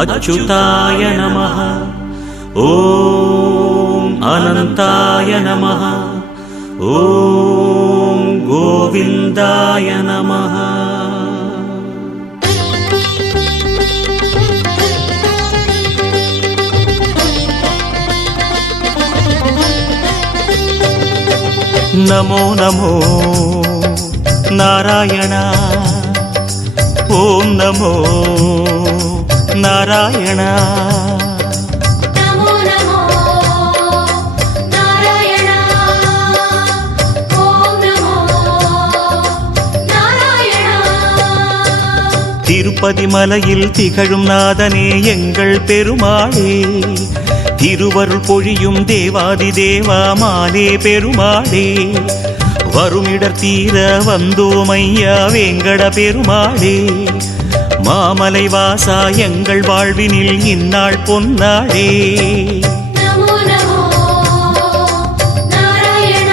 अच्युताय नमः। ॐ अनन्ताय नमः। ॐ गोविन्दाय नमः। नमो नमो नारायण। ॐ नमो नारायण। नमो नमो नारायण। ॐ नमो नारायण। திருப்பதி மலையில் திகழும் நாதனே எங்கள் பெருமாளே, திருவருள் பொழியும் தேவாதி தேவா மாலே பெருமாளே, வருமிடர் தீர வந்தோமையா வேங்கட பெருமாளே, மாமலை வாசா எங்கள் வாழ்வினில் இந்நாள் பொன்னாளே. நமோ நமோ நாராயண.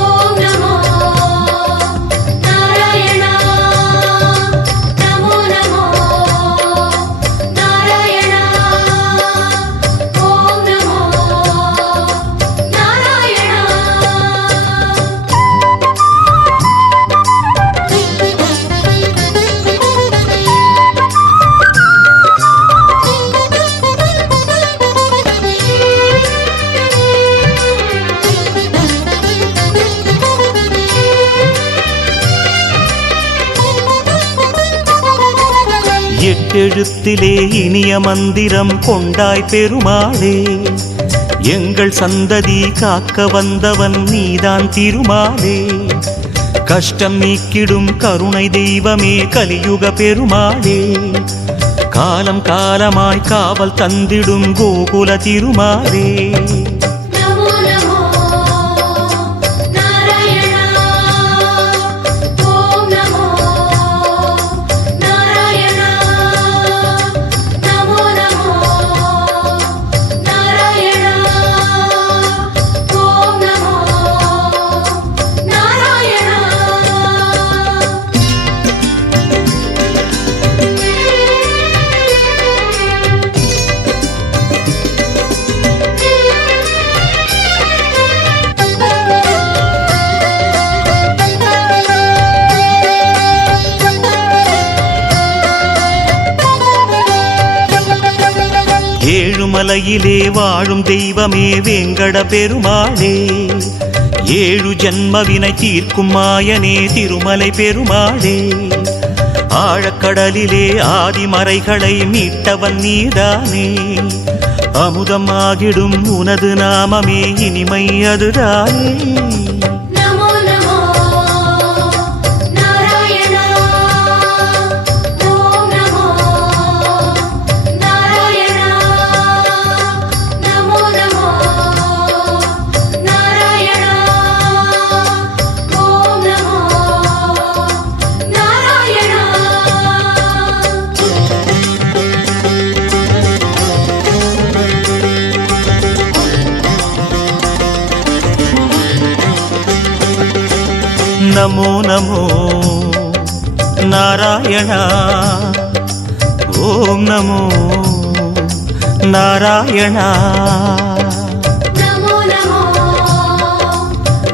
ஓம் நமோ நாராயண. நமோ நமோ நாராயண. ஓம் நமோ நாராயண. எட்டெழுத்திலே இனிய மந்திரம் கொண்டாய் பெருமாளே, எங்கள் சந்ததி காக்க வந்தவன் நீதான் திருமாலே, கஷ்டம் நீக்கிடும் கருணை தெய்வமே கலியுக பெருமாளே, காலம் காலமாய் காவல் தந்திடும் கோகுல திருமாலே. நமோ நமோ நாராயண. ஓம் நமோ நாராயண. நமோ நமோ நாராயண. ஓம் நமோ நாராயண. ஏழுமலையிலே வாழும் தெய்வமே வேங்கட பெருமாளே, ஏழு ஜன்மவினை தீர்க்கும் மாயனே திருமலை பெருமாளே, ஆழக்கடலிலே ஆதிமறைகளை மீட்டவன் நீதானே, அமுதம் ஆகிடும் உனது நாமமே இனிமை அதுதானே. நமோ நமோ நாராயண. ஓம் நமோ நாராயண. நமோ நமோ நாராயண. ஓம் நமோ நாராயண. नमो नमो नारायण। ॐ नमो नारायण। நமோ நமோ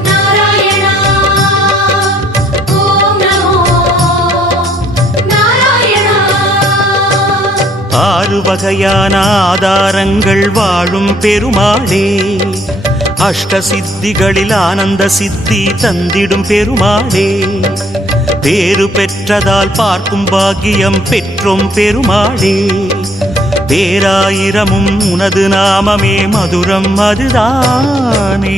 நாராயண. ஓம் நமோ நாராயண. ஆறு வகையான ஆதாரங்கள் வாழும் பெருமாளே, அஷ்ட சித்திகளில் ஆனந்த சித்தி தந்திடும் பெருமாளே, பேரு பெற்றதால் பார்க்கும் பாக்கியம் பெற்றோம் பெருமாளே, பேராயிரமும் உனது நாமமே மதுரம் அதுதானே.